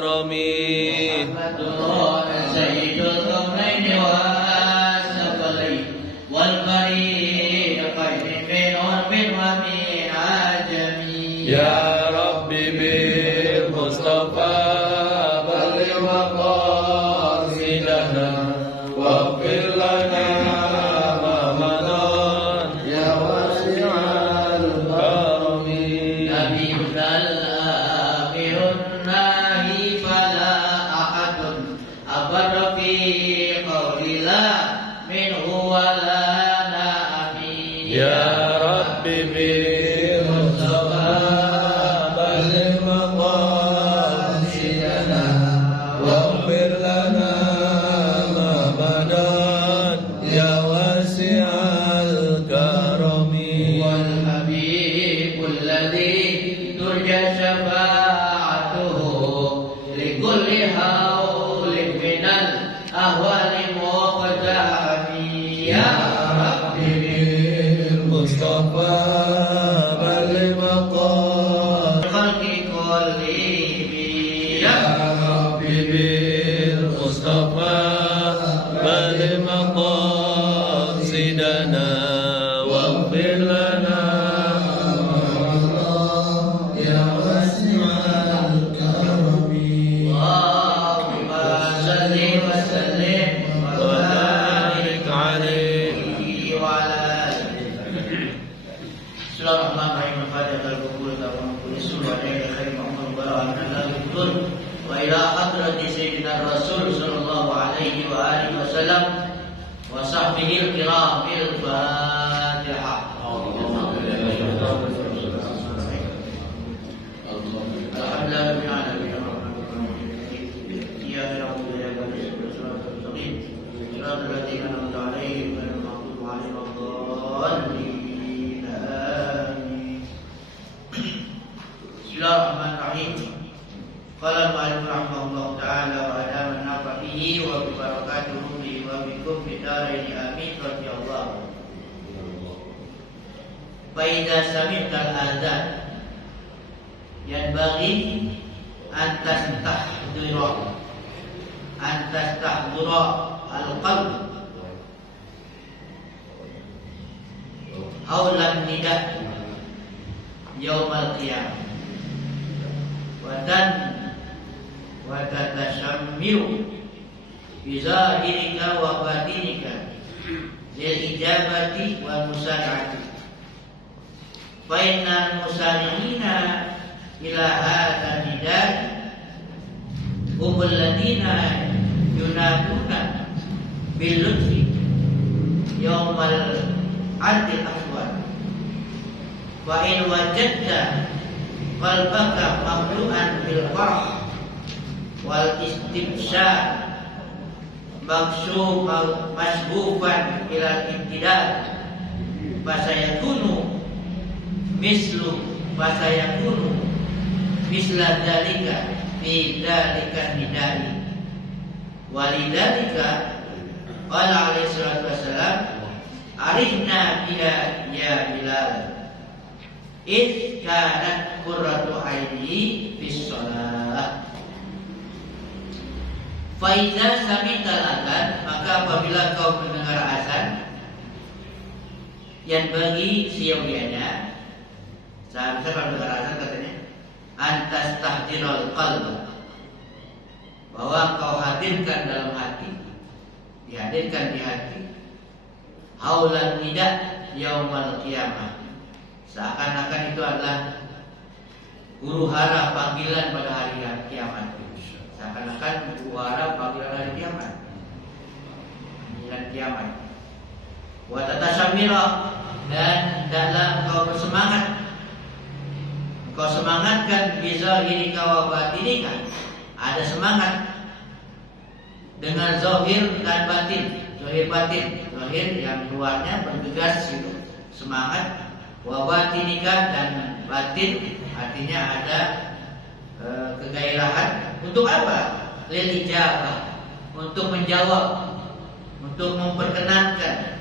الكرم سيد الكونين والثقلين والفريقين من عرب ومن عجم يا ربي بالمصطفى بلغ مقاصدنا واغفر لنا ما مضى يا واسع الكرم نبينا الآخر الناهي فلا أحد أبر في قول لا منه ولا نبي يا ربي بالمصطفى بلغ مقاصدنا واغفر لنا ما مضى يا واسع الكرم والحبيب الذي ترجى شفاعته لكل هول من الأهوال مقتحم يا ربي بالمصطفى بلغ مقاصدنا خلق كلهم يا ربي بالمصطفى بلغ مقاصدنا واغفر لنا يا واسع الكرم اللهم صل وسلم وبارك عليه وعلى Bismillahirrahmanirrahim. Al-Fatihah al-Qubul Ta'ala Surah Al-Khair Muhammad Bara'an al-Qudud wa ila hadrati Sayyidina Rasul sallallahu alaihi wa alihi wa sallam wa sahbihi al-kiram al-Fatihah. Bismillahirrahmanirrahim. Qala al-mu'allif rahimahullah ta'ala wa adama nafa'ihi wa bi barakatuhi wa bikum bidaraini amin radhiyallahu. Fa idza sami'ta al-adhan yanbaghi an tastahdira al-qalb haulan nida yaumal qiyamah wa tatashammiru bizahirika wa batinika lil ijabati wa musari'ati fa innal musari'ina ila hadha nidai humul ladina yunaduna bil lutfi yaumal adil ahwal wa in wajadta qalbaka mamlu'an bil farah wal istibsyar masbufan ila ibtida fasayakunu misla dalika fi dalika nidai walidalika qala alaihi salatu wassalam arifna biha ya Bilal id kanat qurratu aini fis shalah. Fa idza sami'tal adzan, maka apabila kau mendengar azan, yang bagi siogianya seharusnya kalau mendengar azan katanya antas tahdirul qalb, bahwa kau hadirkan dalam hati, dihadirkan di hati haulan nida yaumal qiyamah, seakan-akan itu adalah huru hara panggilan pada hari kiamat. Seakan-akan huru hara panggilan hari kiamat, panggilan kiamat. Wa tatasamira, dan dalam kau bersemangat, kau semangatkan bizahirika wa batinika, ada semangat dengan zahir dan batin. Zahir batin, zahir yang luarnya bergegas itu semangat, wa batinika, dan batin artinya ada kegairahan. Untuk apa? Lil ijabah, untuk menjawab, untuk memperkenankan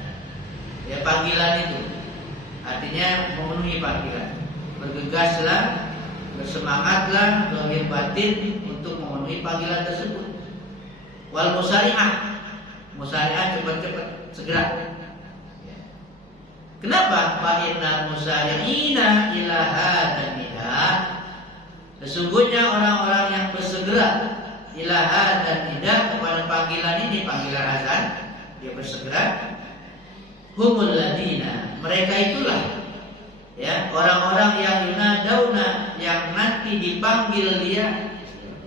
ya panggilan itu. Artinya memenuhi panggilan. Bergegaslah, bersemangatlah zahir batin untuk memenuhi memenuhi panggilan tersebut. Wal musari'ah, cepat-cepat, segera. Kenapa? Fa innal musari'ina ila hadzal nidah. Sesungguhnya orang-orang yang bersegera ila hadzal nidah kepada panggilan ini, panggilan azan, dia bersegera. Humul ladina, mereka itulah ya orang-orang yang yunadauna, yang nanti dipanggil dia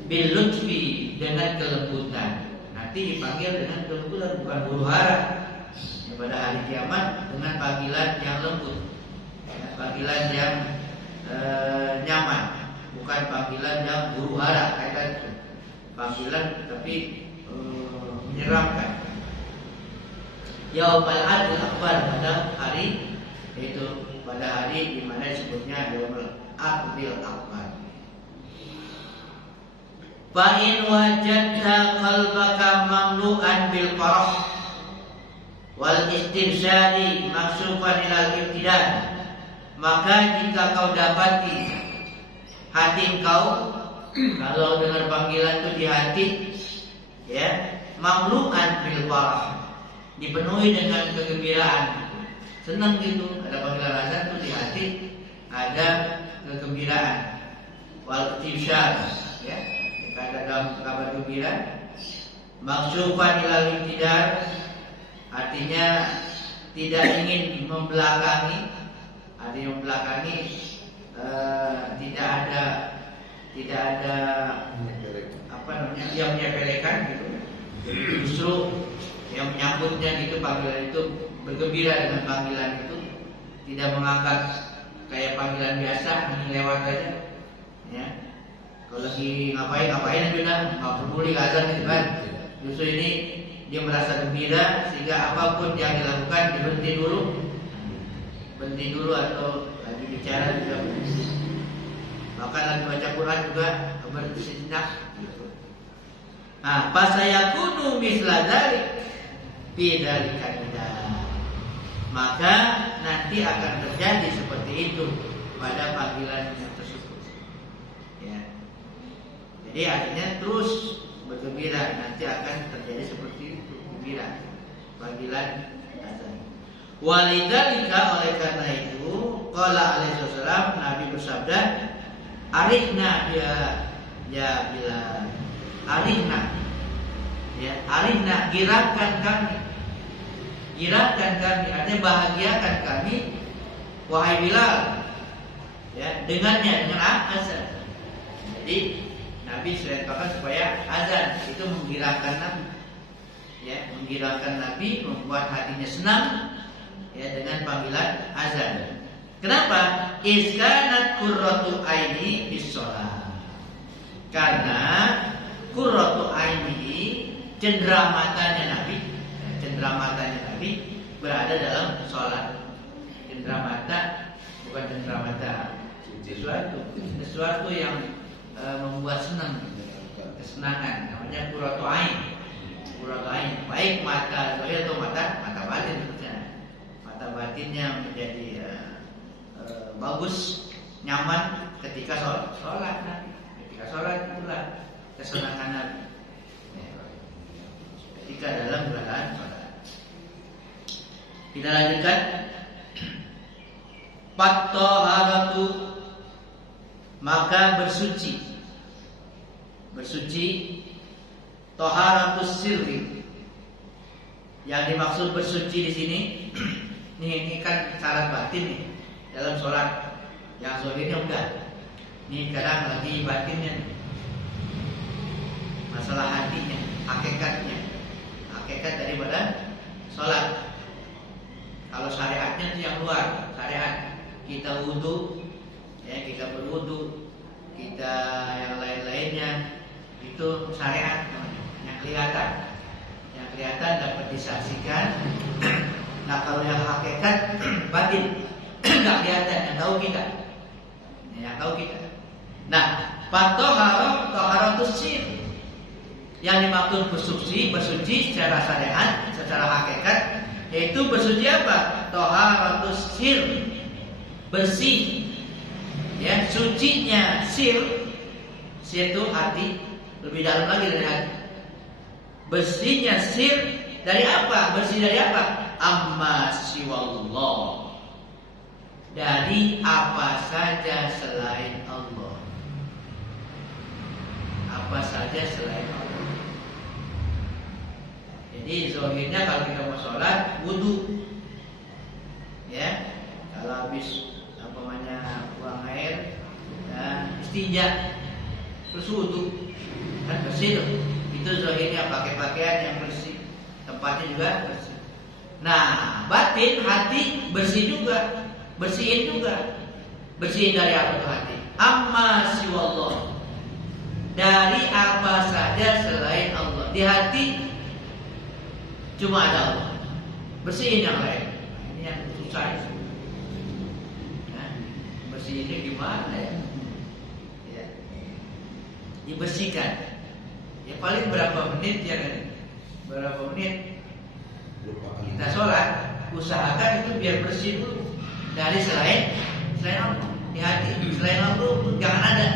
bil lutfi, dengan kelembutan. Nanti dipanggil dengan kelembutan, bukan huru hara. Ya, pada hari kiamat dengan panggilan yang lembut, ya, panggilan yang nyaman, bukan panggilan yang huru hara kayak itu. Panggilan tapi menyeramkan. Yaumul adil akbar, pada hari itu, pada hari di mana disebutnya yaumul adil akbar. Fa in wajadta qalbaka mamlu'an bil farah wal istirsyadi maksufan ilal ibtidan, maka jika kau dapati hati kau kalau dengar panggilan itu di hati, ya, mamlu'an bil farah, dipenuhi dengan kegembiraan, senang gitu, ada panggilan azan tuh di hati ada kegembiraan. Wal istirsyad, ya, ada dalam kabar gembira. Maksufan ilal ibtidar, artinya tidak ingin membelakangi, tidak ada apa namanya yang menyepelekan gitu. Justru yang menyambutnya gitu, panggilan itu bergembira dengan panggilan itu, tidak menganggap kayak panggilan biasa, hanya lewat aja, ya. Kalau lagi ngapain aja nggak peduli azan gitu kan. Justru ini dia merasa gembira sehingga apapun yang dilakukan berhenti dulu atau lagi bicara juga. Bahkan lagi baca Quran juga berhenti sejenak. Nah, fasayakunu misla dzalik fi dzalika nidah. Maka nanti akan terjadi seperti itu pada panggilan tersebut. Ya. Jadi artinya terus bergembira, nanti akan terjadi seperti itu, gembira panggilan azan. Walidzalika, oleh karena itu, qala alaihi wasallam, Nabi bersabda, arihna ya bila arihna, ya, arihna, giratkan kami, artinya bahagiakan kami, wahai Bilal, ya, dengannya, dengan azan. Jadi Nabi serentakan supaya azan itu menggirakan Nabi, ya, menggirakan Nabi, membuat hatinya senang, ya, dengan panggilan azan. Kenapa? Iskanat qurratu aini bis shalah. Karena qurratu aini, cendera matanya Nabi, berada dalam sholat. Cendera mata bukan cendera mata sesuatu yang membuat senang, kesenangan, namanya qurratu ain. Baik mata zahir atau mata batin. Mata batinnya menjadi bagus, nyaman ketika sholat. Ketika sholat itulah kesenangan Nabi, ketika dalam keadaan sholat. Kita lanjutkan. Fattaharatu, maka bersuci. Taharatus sirri. Yang dimaksud bersuci di sini, ini kan syarat batin nih dalam sholat. Yang zahirnya udah. Ini sekarang lagi batinnya, masalah hatinya, hakikat daripada sholat. Kalau syariatnya itu yang luar, syariat kita wudu, ya, kita berwudu, kita yang lain-lainnya, itu syariat yang kelihatan dapat disaksikan. Nah, kalau yang hakikat batin nggak kelihatan, yang tahu kita. Nah, taharatus sir, yang dimaksud bersuci secara syariat, secara hakikat, yaitu bersuci apa? Taharatus sir, bersih, ya, sucinya sir itu hati, lebih dalam lagi dari hati. Bersihnya syirik dari apa? Bersih dari apa? Amma siwallah, dari apa saja selain Allah. Apa saja selain Allah. Jadi zahirnya kalau kita mau sholat, wudu, ya. Kalau habis buang air, dan istinja, terus wudu, kan bersih tuh. Itu zahirnya, pakai pakaian yang bersih, tempatnya juga bersih. Nah, batin hati bersih juga, bersihin juga. Bersihin dari apa tuh hati? Amma siwallah, dari apa saja selain Allah. Di hati cuma ada Allah, bersihin yang lain. Ini yang susah itu. Nah, bersihinnya gimana ya? Ya, dibersihkan. Ya paling berapa menit ya kan? Berapa menit kita sholat, usahakan itu biar bersih dulu dari selain Allah. Di hati selain Allah jangan ada.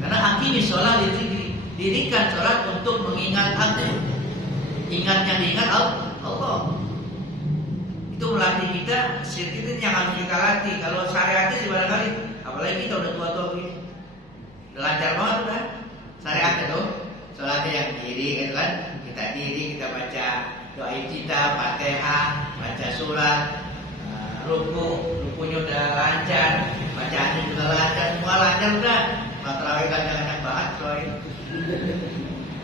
Karena hakimi sholat dirikan sholat untuk mengingat aku. Ingat yang diingat Allah. Itu melatih kita. Syirik itu yang harus kita latih. Kalau syariatnya sih barangkali, apalagi kita udah tua-tua gini, udah lancar banget kan syariatnya tuh. Sholatnya yang diri gitu kan, kita diri, kita baca doa kita, Fatihah, baca surat, rukunya udah lancar, bacaannya juga lancar, semua lancar udah. Tarawih ganjang-ganjang banget coy.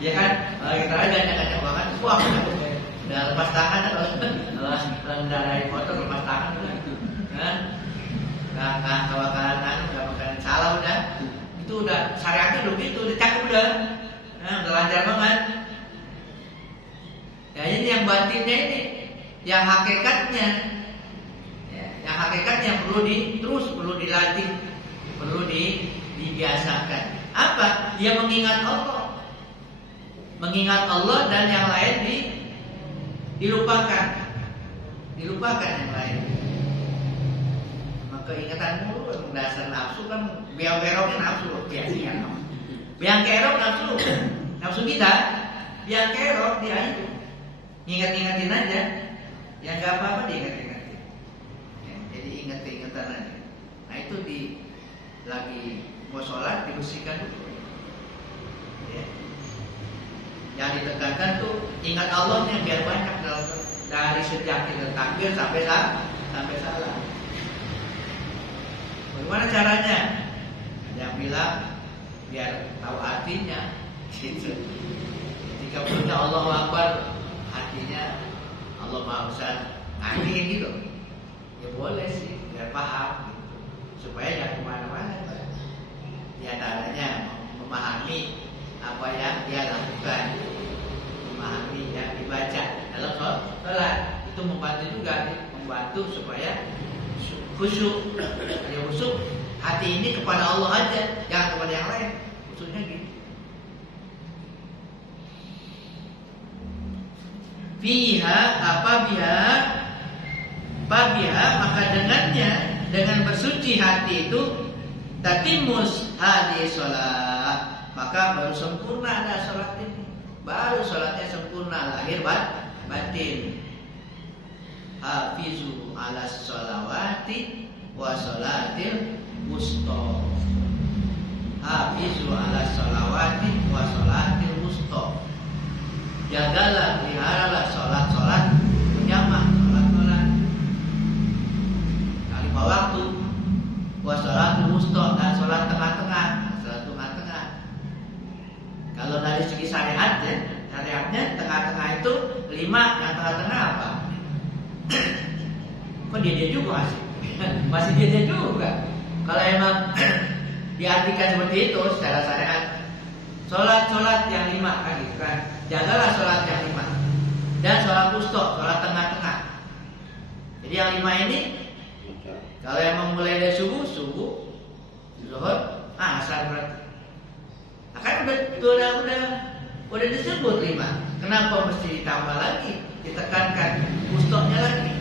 Ya kan? Kita ganjang-ganjang banget. Wah, udah lepas tangan kalau dari motor lepas tangan udah. Nah, bakalan udah bakalan salah udah. Itu udah syariatnya udah gitu, udah cakep udah. Nah, udah lancar banget. Ya ini yang batinnya ini, yang hakikatnya, ya, yang hakikatnya perlu dilatih, perlu dibiasakan. Apa? Dia mengingat Allah dan yang lain dilupakan yang lain. Maka ingatan mulu dasar nafsu kan biang-beroknya nafsu biasanya. Biang kerok nafsu kita, biang kerok dia itu ingat-ingatin aja, yang nggak apa-apa diingat-ingatin. Ya, jadi ingat-ingatan aja. Nah itu lagi mau sholat dibersihkan dulu. Ya. Yang ditekankan tuh ingat Allahnya biar banyak dari sejak kita takbir sampai salam. Bagaimana caranya? Yang bilang biar tahu artinya gitu. Ketika punya Allahu Akbar, artinya Allah Maha Besar, ngerti gitu. Ya boleh sih, biar paham gitu. Supaya jangan kemana-mana. Di antaranya memahami apa yang dia lakukan, memahami yang dibaca dalam sholat. Itu membantu supaya khusyuk. Ya khusyuk hati ini kepada Allah aja, jangan kepada yang lain. Khusyuknya gitu. Biha maka dengannya, dengan bersuci hati itu tatimus hadis sholat, maka baru sempurna ada sholat ini, baru sholatnya sempurna lahir batin. Hafizu ala sholawati wa sholatil wusta. Hafizu ala sholawati wa sholatil wusta. Jagalah, peliharalah sholat berjamaah, sholat 5 waktu, wa sholatil wusta, dan sholat tengah-tengah. Kalau dari segi syariatnya tengah-tengah itu 5, yang tengah-tengah apa? Kok dia juga masih dia juga. Kalau emang diartikan seperti itu secara syariat, sholat yang 5 kan gitu kan. Jagalah sholat yang 5 dan sholat wusta, sholat tengah-tengah. Jadi yang 5 ini kalau emang mulai dari subuh, zuhur, asar berarti. Nah, kan udah disebut 5. Kenapa mesti ditambah lagi, ditekankan wustanya lagi?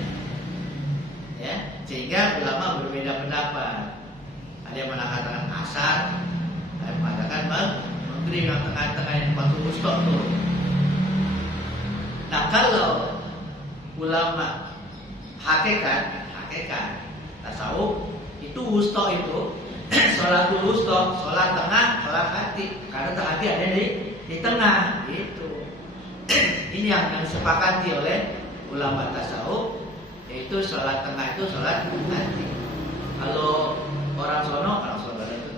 Ya, sehingga ulama berbeda pendapat. Ada yang mengatakan asar, saya mengatakan maghrib yang tengah-tengah yang waktu wusta tuh. Nah kalau ulama hakikat tasawuf itu wusta itu sholatul wusta, sholat tengah, sholat hati. Karena hati ada di tengah gitu. Ini yang disepakati oleh ulama tasawuf, yaitu sholat tengah itu sholat hati. Kalau orang sono itu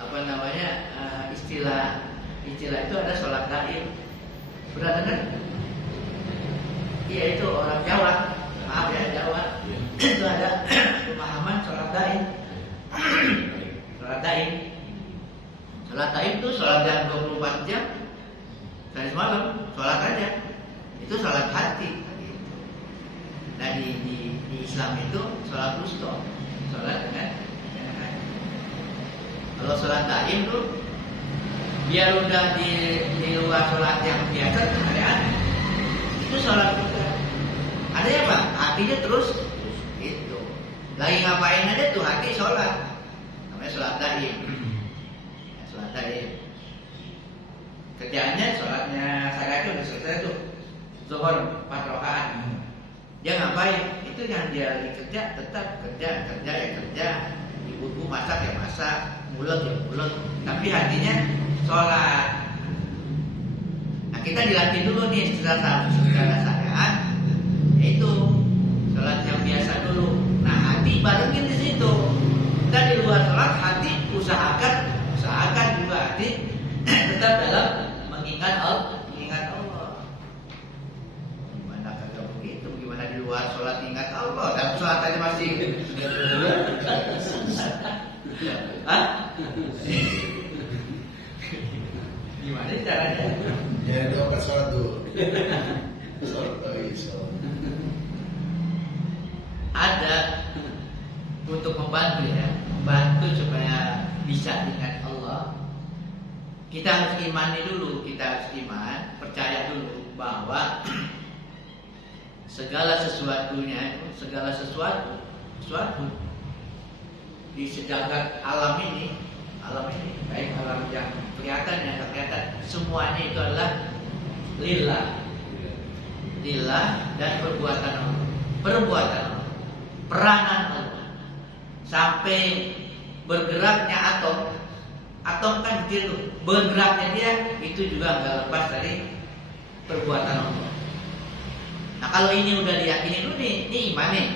apa namanya, istilah itu ada sholat daim. Pernah dengar? Iya, itu orang Jawa, maaf ya, Jawa. Itu ada pemahaman sholat daim. Sholat daim itu sholat yang 24 jam dari semalam, sholat aja. Itu sholat hati. Nah di Islam itu sholat wusta, sholat dengan hati. Kalau sholat daim tuh biar udah di luar sholat yang biasa ada itu sholat juga. Ada ya Pak, hatinya terus itu. Lagi ngapain aja tuh hati sholat, namanya sholat daim. Sholat daim. Kerjaannya sholatnya saya itu udah selesai tuh, zuhur 4 rakaat. Dia ngapain? Itu yang dia lagi kerja, tetap kerja. Ibu masak ya masak, mulut ya mulut. Tapi hatinya sholat. Nah kita dilatih dulu nih secara syariat, yaitu sholat yang biasa dulu. Nah hati barengin di situ. Kita di luar sholat hati usahakan juga hati tetap dalam mengingat Allah. Gimana kagak begitu? Gimana di luar sholat ingat Allah? Dalam sholat aja masih. Hah? Gimana caranya? Ya doa sholat dulu. Sholat. Ada untuk membantu supaya bisa ingat Allah. Kita harus imani dulu, percaya dulu bahwa segala sesuatu di sejagat alam ini, baik alam yang kelihatan yang tak kelihatan, semuanya itu adalah lillah dan perbuatan Allah, peranan Allah. Sampai bergeraknya atom kan kecil tuh, bergeraknya dia itu juga nggak lepas dari perbuatan Allah. Nah kalau ini udah diyakini dulu nih, ini iman nih.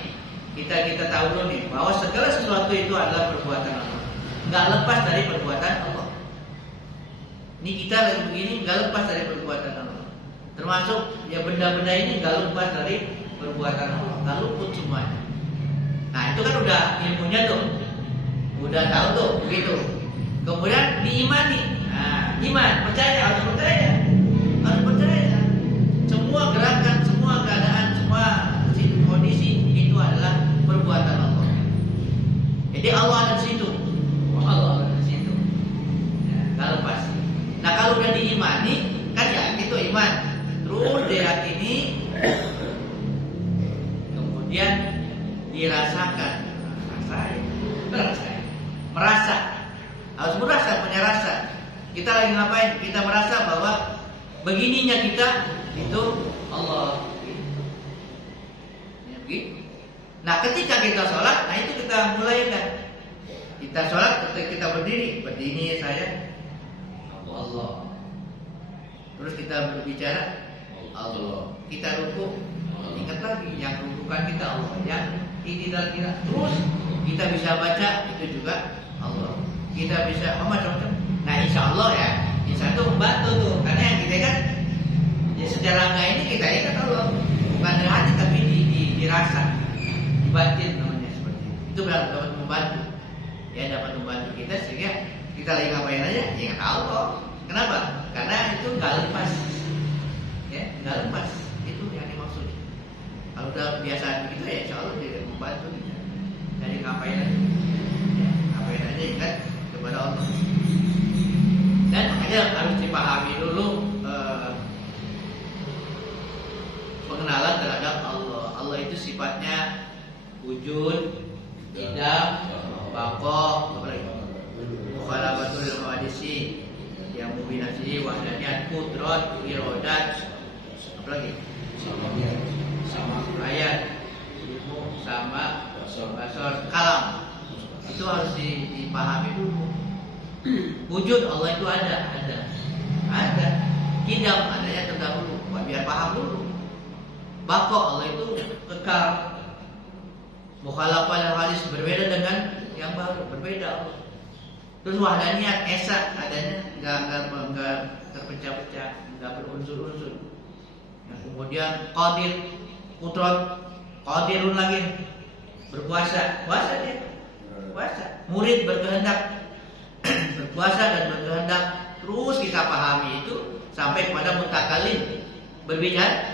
Kita tahu dulu nih bahwa segala sesuatu itu adalah perbuatan Allah, nggak lepas dari perbuatan Allah. Ini kita lagi begini nggak lepas dari perbuatan Allah. Termasuk ya benda-benda ini nggak lepas dari perbuatan Allah, nggak luput semuanya. Nah itu kan udah ilmunya tuh, udah tahu tuh begitu. Kemudian diimani. Nah, iman, harus percaya. Semua gerakan, semua keadaan, semua kondisi itu adalah perbuatan Allah. Jadi Allah ada di situ. Allah ada di situ. Ya, nggak lepas. Nah kalau udah diimani, kan ya itu iman. Terus diyakini, kemudian dirasakan, merasa. Harus merasa, punya rasa. Kita lagi ngapain? Kita merasa bahwa begininya kita itu Allah. Ya, begitu. Nah, ketika kita sholat, nah itu kita mulai kan. Kita sholat, ketika kita berdiri saya Allah. Terus kita berbicara Allah. Kita ruku, ingat lagi yang rukukan kita Allah. Yang tidak kita. Terus kita bisa baca itu juga Allah. Kita bisa macam-macam. Nah insya Allah ya, insya Allah membantu tuh. Karena yang kita kan ya secara enggak ini kita ingat Allah, bukan di hati tapi dirasa, di batin namanya seperti itu. Itu dapat membantu. Ya dapat membantu kita sehingga kita lagi ngapain aja ingat Allah. Kenapa? Karena itu nggak lepas. Ya nggak lepas. Itu yang dimaksud. Kalau udah kebiasaan begitu ya insya Allah dia membantu kita. Jadi ngapain aja? Ya, ngapain aja ingat kepada Allah. Dan makanya harus dipahami dulu pengenalan terhadap Allah. Allah itu sifatnya wujud, tidak, baqa, binafsihi, wahdaniyat, qudrat, iradat, apa lagi? Sama ayat, ilmu, sama basar, kalam. Itu harus dipahami dulu. Wujud Allah itu ada. Kidam adanya terdahulu. Biar paham dulu. Bako Allah itu kekal. Mukhalafah dan hadis berbeda dengan yang baru, berbeda. Terus wahdaniyat esa adanya enggak terpecah-pecah, enggak berunsur-unsur. Yang kemudian qadir, qudrat, qadirun lagi berpuasa, dia. Puasa. Murid berkehendak berpuasa dan berkehendak. Terus kita pahami itu sampai kepada mutakalim berbicara.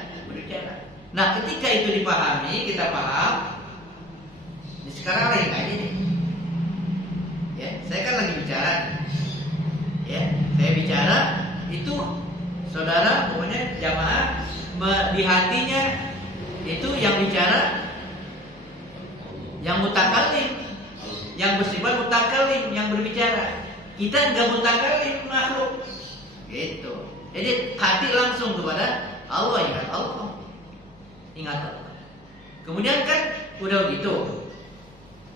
Nah, ketika itu dipahami, kita paham. Sekarang lagi kayak gini. Ya, saya kan lagi bicara. Ya, saya bicara itu saudara pokoknya jamaah di hatinya itu yang bicara yang mutakalim, yang bersifat mutakalim, yang berbicara. Kita enggak mutakalim, makhluk. Gitu. Jadi hati langsung kepada Allah, ingat Allah. Ingat Allah. Kemudian kan udah gitu.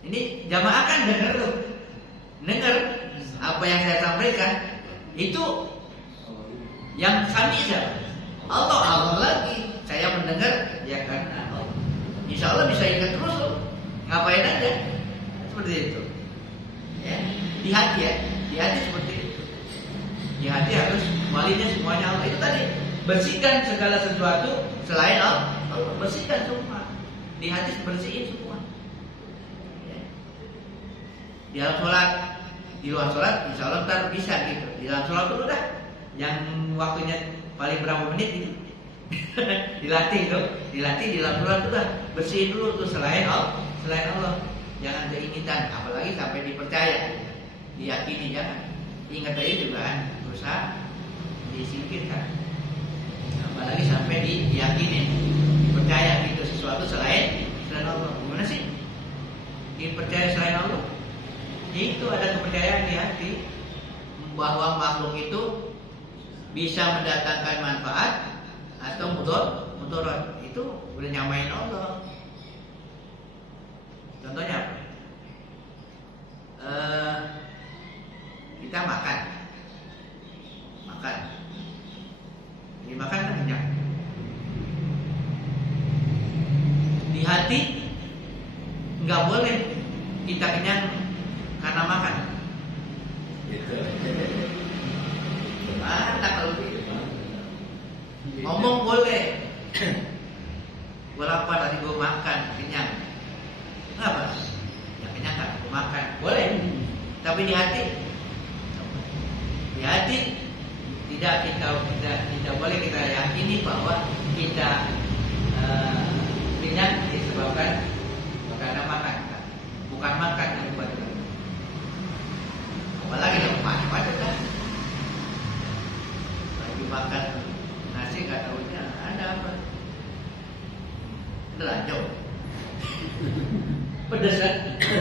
Ini jamaah kan dengar apa yang saya sampaikan. Itu yang kami siapa? Allah lagi. Saya mendengar ya karena Allah. Insya Allah bisa ingat terus loh. Ngapain aja? Seperti itu. Ya, di hati ya. Di hati seperti itu. Di hati harus kembalinya semuanya Allah. Itu tadi bersihkan segala sesuatu selain Allah. Bersihkan semua. Di hati bersihin semua. Ya. Di dalam sholat, di luar sholat, insya Allah ntar bisa gitu. Di dalam sholat dulu dah. Yang waktunya paling berapa menit itu. Dilatih tuh, dilatih di dalam sholat udah bersihin dulu tuh selain Allah, jangan keinginan, apalagi sampai dipercaya, diyakini jangan. Ingat aja juga kan, berusaha disingkirkan, apalagi sampai diyakini, dipercaya gitu sesuatu selain Allah. Gimana sih? Dipercaya selain Allah? Itu ada kepercayaan di hati bahwa makhluk itu bisa mendatangkan manfaat atau mudarat. Itu udah nyamain Allah. Contohnya apa? Kita makan. Ini makan kan kenyang. Di hati nggak boleh kita kenyang karena makan. Mana kalau gitu? Ngomong boleh. Gue lapar tadi gue makan kenyang. Kenapa? Ya kenyang kan gue makan. Boleh. Tapi di hati tidak boleh kita yakini bahwa kita kenyang disebabkan karena makan. Bukan makan yang buat kita. Apalagi kalau macam-macam kan. Lagi makan nasi nggak tahunya ada apa? Telanjang. Pedas kan?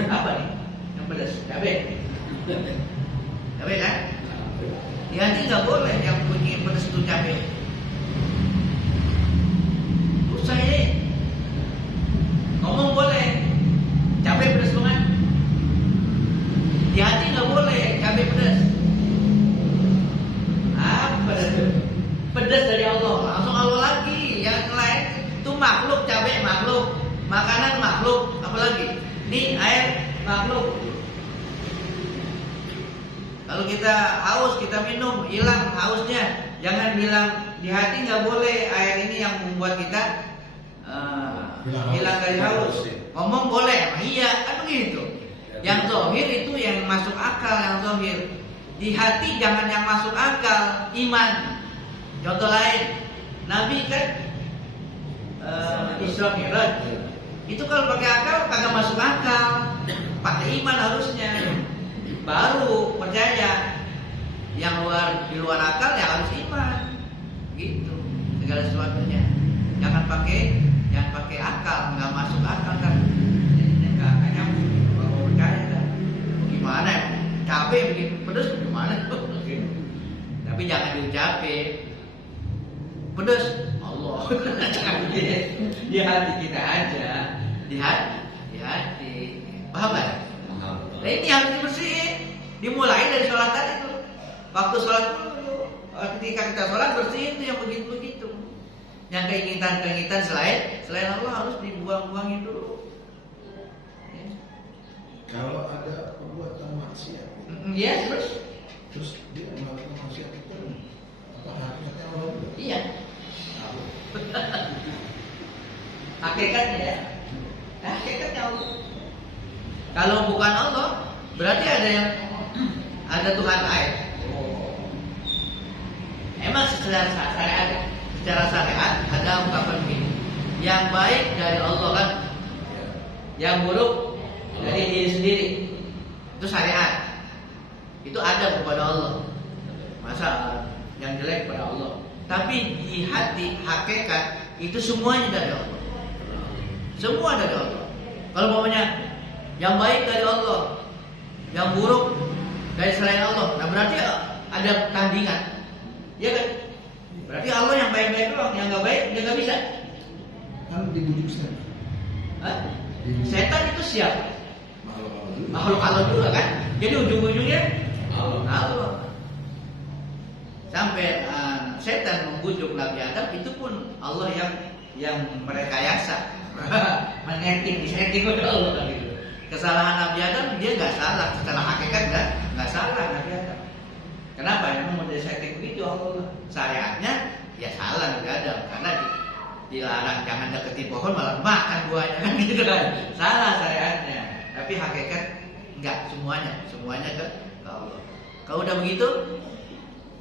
Apa nih? Yang pedas? Cabai kan? Di hati nggak boleh yang bikin pedas itu cabai. Susah ini. Ngomong boleh. Cabai pedas banget. Di hati nggak boleh cabai pedas. Apa itu? Pedas dari Allah. Langsung Allah lagi. Yang lain itu makhluk, cabai makhluk, makanan makhluk, apalagi ini air makhluk. Kalau kita haus, kita minum, hilang hausnya. Jangan bilang di hati nggak boleh air ini yang membuat kita hilang dari haus. Ngomong boleh, iya kan begitu. Yang zahir itu yang masuk akal, yang zahir. Di hati jangan yang masuk akal, iman. Contoh lain, Nabi kan Isra Mi'raj. Itu kalau pakai akal kagak masuk akal. Pakai iman harusnya. Baru percaya. Yang di luar akal ya harus iman. Gitu. Segala sesuatunya. Jangan pakai akal, nggak masuk akal kan. Ini nggak akan nyambung. Kalau percaya kan. Gimana ya? Cabai bikin pedas gimana? Tidak Tapi jangan diucapin. Pedes Allah. Jangan di hati kita aja. Di hati. Paham kan? Nah ini harus dibersihin. Dimulai dari sholat tadi tuh. Waktu sholat dulu. Ketika kita sholat bersihin tuh yang begitu-begitu. Yang keinginan selain Allah harus dibuang-buangin dulu. Ya. Kalau ada perbuatan maksiat, Iya terus dia melakukan maksiat itu, apa hakikatnya Allah? Iya. Hakikatnya ya. Hakikatnya Allah. Kalau bukan Allah, berarti ada Tuhan lain. Emang secara syariat ada ungkapan begini. Yang baik dari Allah kan, yang buruk dari diri sendiri. Itu syariat. Itu ada kepada Allah. Masa yang jelek kepada Allah. Tapi di hati hakikat itu semuanya dari Allah. Semua dari Allah. Kalau umpamanya yang baik dari Allah, yang buruk dari selain Allah, nah berarti ada tandingan, ya kan? Berarti Allah yang baik-baik doang, yang nggak baik dia nggak bisa. Kan dibujuk setan. Hah? Setan itu siapa? Makhluk Allah juga kan? Jadi ujung-ujungnya Allah. Sampai setan membujuk Nabi Adam itu pun Allah yang merekayasa, disetting oleh Allah kan gitu. Kesalahan Nabi Adam dia nggak salah, secara hakikat nggak salah Nabi Adam. Kenapa? Emang mau disetting begitu Allah. Syariatnya ya salah Nabi Adam karena dilarang jangan deketin pohon malah makan buahnya kan gitu kan. Salah syariatnya. Tapi hakikat enggak semuanya ke Allah. Kalau udah begitu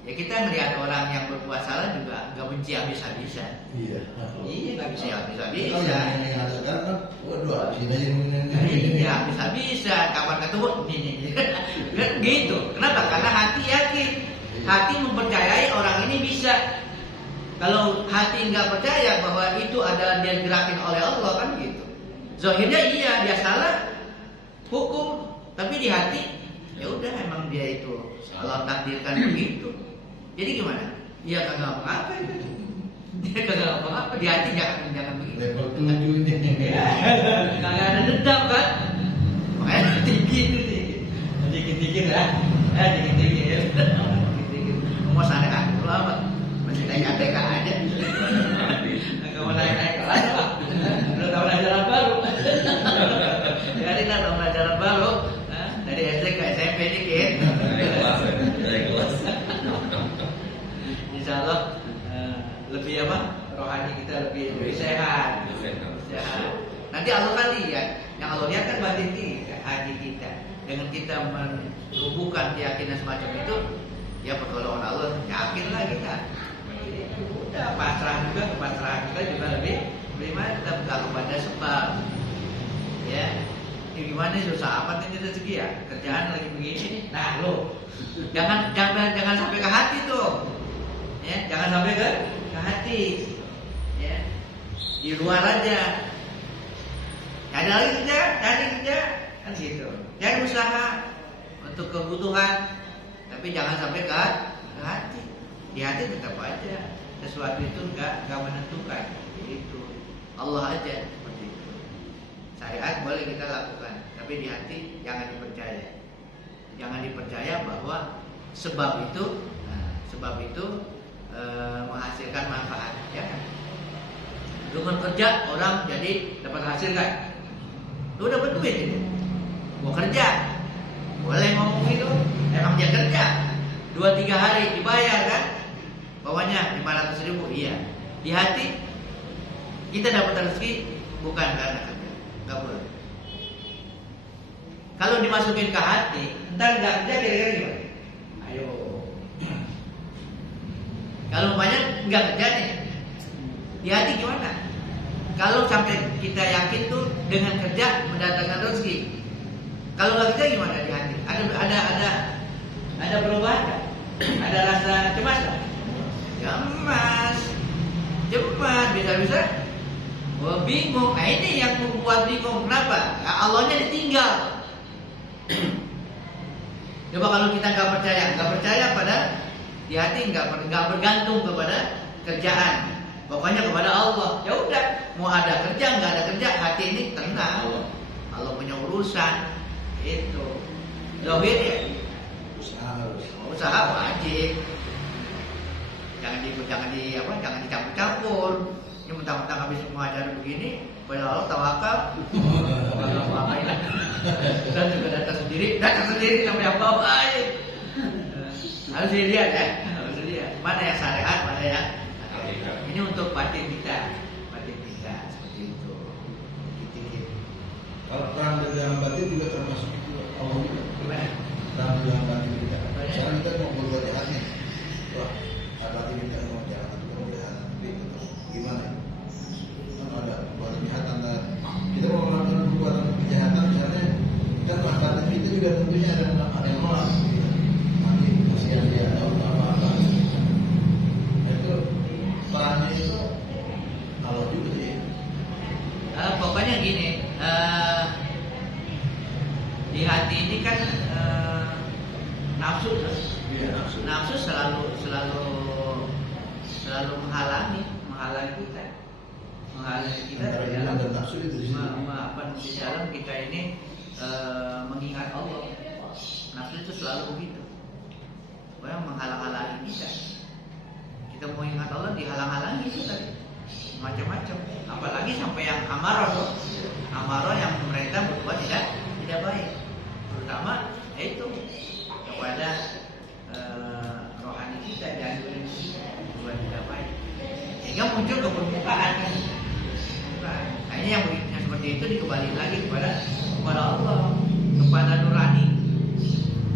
ya kita melihat orang yang berbuat salah juga nggak benci habis-habisan. Iya. Iya nggak bisa habis-habisan. Kalau yang ada sekarang kan, waduh habisin aja Iya habis-habisan. Kapan ketemu? Ini. Kan gitu. Kenapa? Karena hati yakin. Hati mempercayai orang ini bisa. Kalau hati nggak percaya bahwa itu ada dia gerakin oleh Allah kan gitu. Zahirnya iya dia salah hukum, tapi di hati ya udah emang dia itu Allah takdirkan begitu. Jadi gimana? Iya kagak apa-apa itu. Dia kagak apa-apa di hati jangan begitu. Level 7 ini. Kagak ada dendam kan? Makanya tinggi itu dikit-dikit ya. Dikit-dikit. Mau syariat lu apa? Masih naik aja. Enggak mau naik kelas Pak. Udah tahu ajaran baru. Jadi kita tahu ajaran baru. Dari SD ke SMP dikit. Naik kelas. Insya Allah lebih apa? Rohani kita lebih sehat. Sehat. Nanti Allah kan lihat. Yang Allah lihat kan batin kita, hati kita. Dengan kita menumbuhkan keyakinan semacam itu, ya pertolongan Allah yakinlah kita. Udah pasrah juga, kepasrahan kita juga lebih mantap kepada sebab. Ya. Ya gimana susah amat ini rezeki ya? Kerjaan lagi begini. Nah, lo jangan sampai ke hati tuh. Ya, jangan sampai ke hati. Ya. Di luar aja. Cari lagi kerja, kan gitu. Cari usaha untuk kebutuhan, tapi jangan sampai ke hati. Di hati tetap aja sesuatu itu enggak menentukan. Itu Allah aja seperti itu. Syariat boleh kita lakukan, tapi di hati jangan dipercaya. Jangan dipercaya bahwa sebab itu menghasilkan manfaat. Ya. Dengan kerja orang jadi dapat hasil kan? Lu dapat duit itu. Gua kerja. Boleh ngomong gitu. Emang dia kerja 2-3 hari dibayar kan? Bawahnya 500.000. Iya. Di hati kita dapat rezeki bukan karena kerja. Enggak boleh. Kalau dimasukin ke hati, entar enggak kerja kira-kira gimana? Ayo. Kalau umpamanya enggak kerja nih, di hati gimana? Kalau sampai kita yakin tuh dengan kerja mendatangkan rezeki. Kalau enggak kerja gimana di hati? Ada perubahan kan? Ada rasa cemas kan? Cemas, bisa-bisa bingung. Nah ini yang membuat bingung. Kenapa? Nah, Allahnya ditinggal. Coba kalau kita nggak percaya Di hati nggak bergantung kepada kerjaan. Pokoknya kepada Allah. Ya udah, mau ada kerja nggak ada kerja, hati ini tenang. Allah punya urusan itu. Zahir ya. Usaha wajib. Jangan dicampur-campur. Ini mentang-mentang habis mengajar begini, pada Allah tawakal. Kalau ngapain lah. Dan juga datang sendiri sampai yang bawah aja. Harus dilihat ya, harus dilihat. Mana yang syariat, mana yang ini untuk batin kita seperti itu. Kalau perang dengan batin juga termasuk Allah juga. Gimana? Perang dengan batin kita. Sekarang kita mau berbuat jahatnya. Wah, batin kita mau jahat atau mau jahat. Gimana? Kan ada perbuatan jahat antara kita mau melakukan perbuatan kejahatan misalnya, kan batin kita juga tentunya ada yang nolak. Nanti kasihan dia atau apa-apa. Itu bahannya itu kalau juga ya. Pokoknya gini, di hati ini kan nafsu, nafsu selalu menghalangi kita Antara di iman dalam dan nafsu itu di sini. di dalam kita ini mengingat Allah. Nafsu itu selalu begitu, pokoknya menghalang-halangi kita. Kita mau ingat Allah dihalang-halangi itu tadi macam-macam, apalagi sampai yang amarah yang pemerintah berbuat tidak baik, terutama itu kepada rohani kita dan berbuat tidak baik, sehingga muncul ke permukaan. Kayaknya yang seperti itu dikembalikan lagi kepada Allah, kepada nurani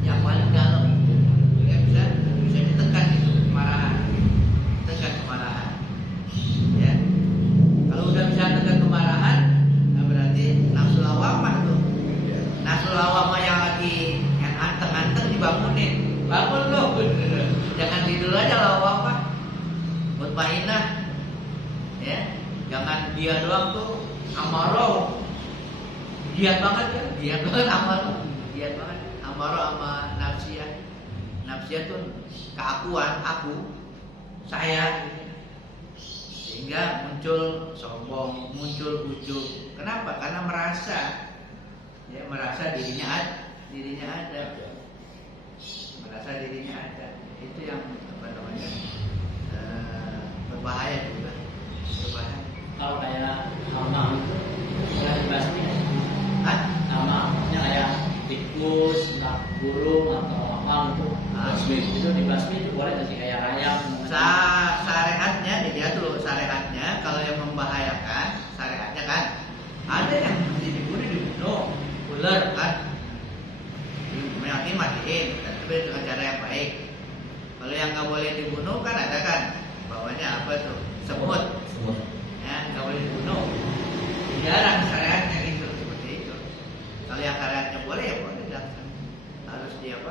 yang paling dalam, yang bisa ditekan itu kemarahan. Ya, kalau udah bisa tekan kemarahan, nah berarti nafsu lawamah tuh. Nafsu lawamah yang lagi yang anteng-anteng dibangunin, bangun loh, jangan tidur aja lawamah, mutmainah, ya, jangan dia doang tuh amarah, giat banget amarah, sama nafsiyah tuh keakuan, saya. Sehingga muncul sombong, muncul ujub. Kenapa? Karena merasa dirinya ada. Merasa dirinya ada. Itu yang berbahaya juga. Berbahaya. Kalau kayak hama itu boleh dibasmi ya? Hama maksudnya kayak tikus, burung atau apa itu dibasmi itu boleh nggak sih, kayak ayam? Syariatnya dia tuh syariatnya kalau yang membahayakan syariatnya kan ada yang mesti dibunuh ular kan, matiin tapi dengan cara yang baik. Kalau yang nggak boleh dibunuh kan ada kan bawahnya apa tuh semut ya, nggak boleh dibunuh, jarang syariatnya gitu seperti itu. Kalau yang syariatnya boleh ya boleh, harus dia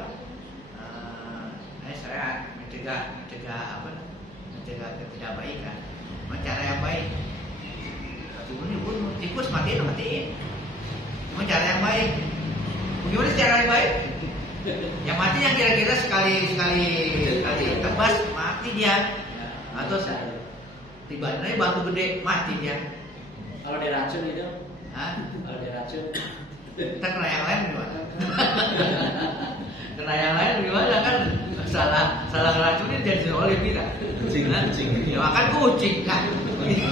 syariat mencegah ketidakbaikan, cara yang baik. Bunuh tikus matiin, cara yang baik. Bagaimana cara yang baik? Yang mati yang kira-kira sekali tebas mati dia, atau tiba-tiba batu gede mati dia. Kalau diracun itu? Kalau diracun, kita kena yang lain gimana? Kena yang lain gimana kan? Salah ngeracunin jadi oleh kita. Kucing. Ya makan kucing kan. Kucing.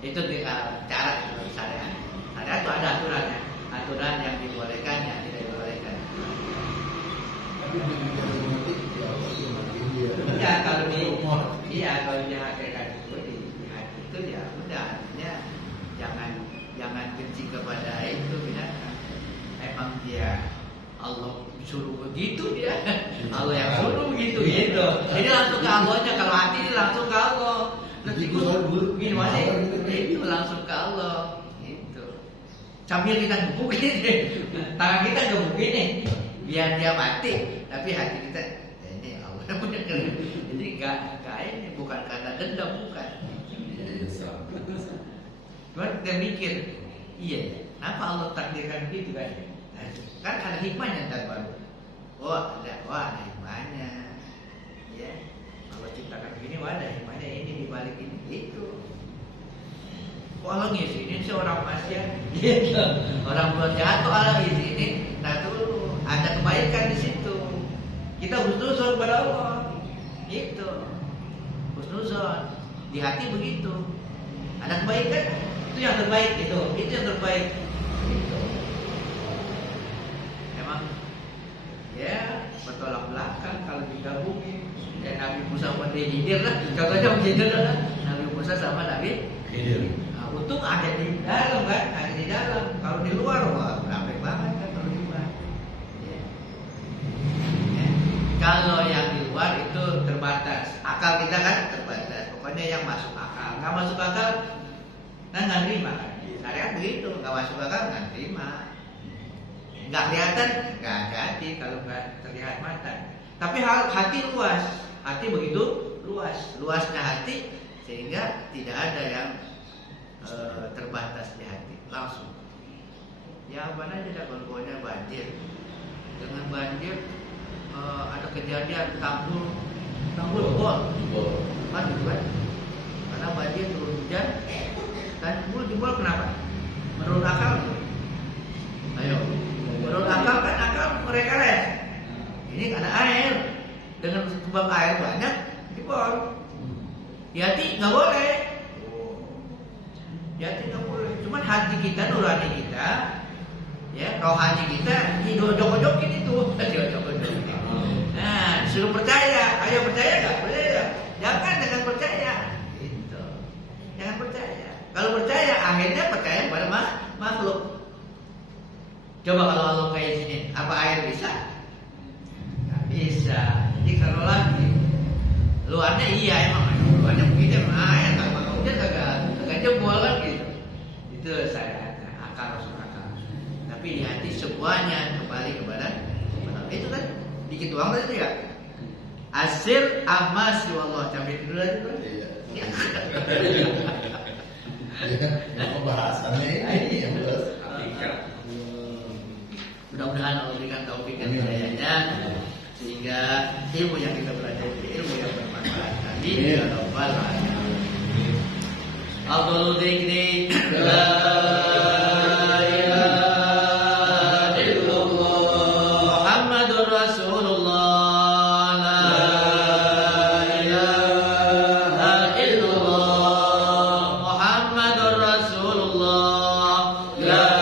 Itu cara syariat. Syariat itu ada aturannya. Aturan yang dibolehkan, yang tidak dibolehkan. Ya kalau di hakikat itu di hati itu ya udah, artinya jangan benci kepada itu binatang. Emang dia Allah suruh begitu dia, Allah yang suruh begitu gitu. Jadi langsung ke Allahnya, kalau hati ini langsung ke Allah. Gini masih itu langsung ke Allah itu. Sambil kita gebukin, tangan kita gebukin nih, biar dia mati, tapi hati kita ini Allah punya. Jadi enggak ini bukan karena dendam, bukan. Cuma kita mikir, iya Kenapa Allah takdirkan begitu kan? Nah, kan ada hikmahnya ntar baru. Ada hikmahnya. Ya, Allah ciptakan begini, ada hikmahnya ini dibalik ini gitu. Kok Allah ngizinin seorang manusia? Gitu. Orang buat jahat kok Allah ngizinin? Nah dulu ada kebaikan di situ. Kita husnuzon kepada Allah. Gitu. Husnuzon di hati begitu. Ada kebaikan, itu yang terbaik itu yang terbaik. Gitu. Emang ya bertolak belakang kalau digabungin. Ya Nabi Musa sama Khidir lah, contohnya begitu lah. Nabi Musa sama Nabi Khidir. Nah, untung ada di dalam kan, ada di dalam. Kalau di luar wah ramai banget kan kalau di luar. Ya. Ya. Kalau yang di luar itu terbatas, akal kita kan terbatas. Pokoknya yang masuk akal, nggak masuk akal, nah nggak terima kan. Syariat begitu, nggak masuk akal nggak terima. Nggak kelihatan, nggak hati kalau nggak terlihat mata. Tapi hati luas, hati begitu luasnya hati sehingga tidak ada yang terbatas di hati langsung. Ya apa aja dah kalau banjir. Dengan banjir ada kejadian tanggul jebol. Kan gitu kan? Karena banjir turun hujan, tanggul jebol kenapa? Menurut akal. Ayo, menurut akal kan akal mereka res. Ini ada air, dengan sebab air banyak jebol. Di hati nggak boleh. Di hati nggak boleh. Cuman hati kita, nurani kita, ya rohani kita dijojok-jojokin itu, dijojok-jojokin. Nah, suruh percaya. Ayo percaya nggak? Percaya. Jangan dengan percaya. Gitu. Jangan percaya. Kalau percaya, akhirnya percaya pada makhluk. Coba kalau Allah kayak sini, apa air bisa? Nggak bisa. Jadi kalau lagi luarnya iya emang luarnya begitu emang air, kalau hujan kagak jebol kan gitu. Itu saya akal masuk akal. Tapi di hati semuanya kembali kepada itu kan dikit doang tadi ya. Asir amas ya Allah, campur dulu aja kan. Iya. Ya, pembahasannya ini yang jelas. Mudah-mudahan Allah berikan taufik dan hidayahnya sehingga ilmu yang kita pelajari ilmu yang bermanfaat. Amin ya rabbal alamin. Afdhalul dzikri la ilaha illallah Muhammadur Rasulullah la ilaha illallah Muhammadur Rasulullah la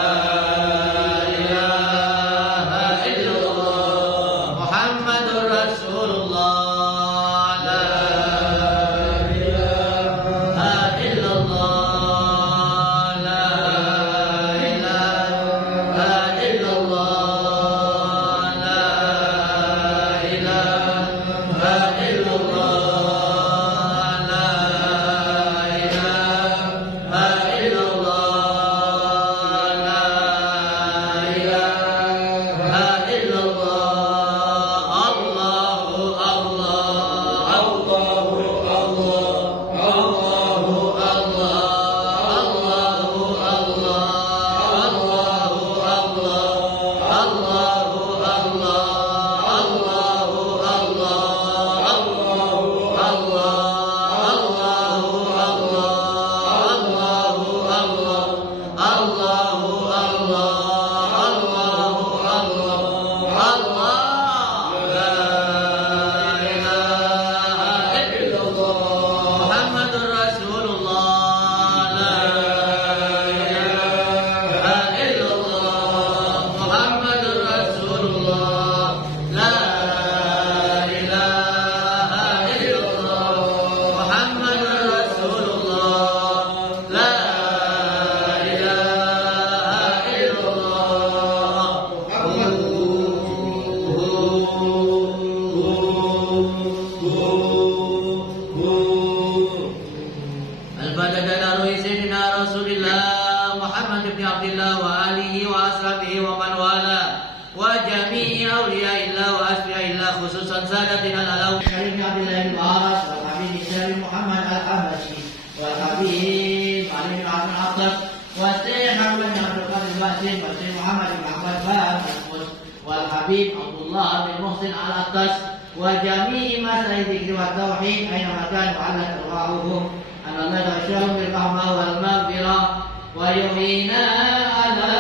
khususan Sadatina al-Alawi Karim Abdillah bin Aras wa Habib Syarif Muhammad al-Habashi wa Habib Ali bin Abdul Atas wa Syekh Ahmad bin Abdul Qadir Basim Muhammad bin Ahmad Bas wal Habib Abdullah bin Muhsin Al-Attas wa jami'i masyayikh wa tauhid aina makan wa ala arwahuhum an Allah ta'ala bil rahmah wal maghfirah wa yuhina ala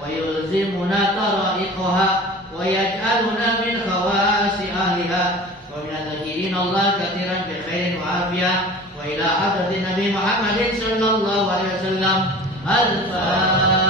ويلزمنا طرائقها ويجعلنا من خواص أهلها ومن الذاكرين الله كثيرا بخير وعافية وإلى حضرة النبي محمد صلى الله عليه وسلم الفاتحة.